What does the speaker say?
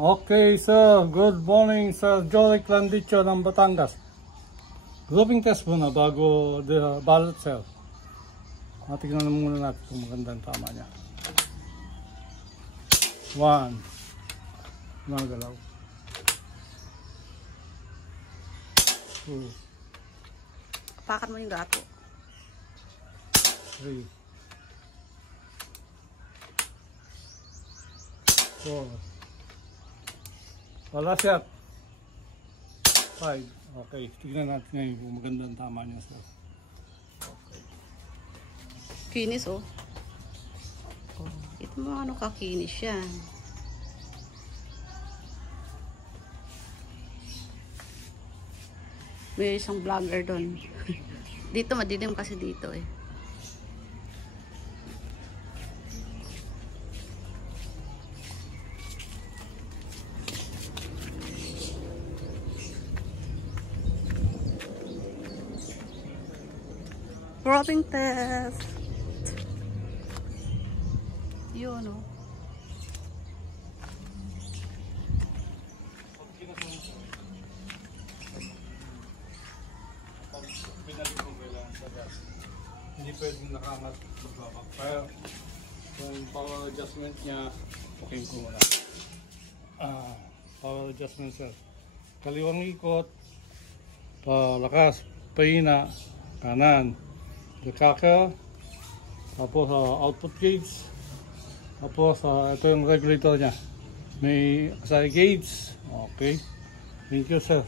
Okay, sir. Good morning, Sir Joey Clandicho ng Batangas. Grouping test muna bago the ballot cell. Tingnan muna natin kung magandang tama niya. 1. Nagalaw. 2. Apakan mo yung gato. 3. 4. Wala siya. 5. Okay, tignan natin ngayon kung magandang tama niya, sir. Okay. Kinis, oh. Oh, ito mo ano kakinis yan. May isang vlogger doon. Dito madilim kasi dito eh. Grouping test. Yun, oh. Hindi pwedeng nakaangat magbabak. Kaya yung power adjustment niya, okay ko muna. Power adjustment, sir. Kaliwang ikot, palakas, pahina, kanan. Dekaka, tapos output gauge, tapos ito yung regulator niya. May side gauge. Okay. Thank you, sir.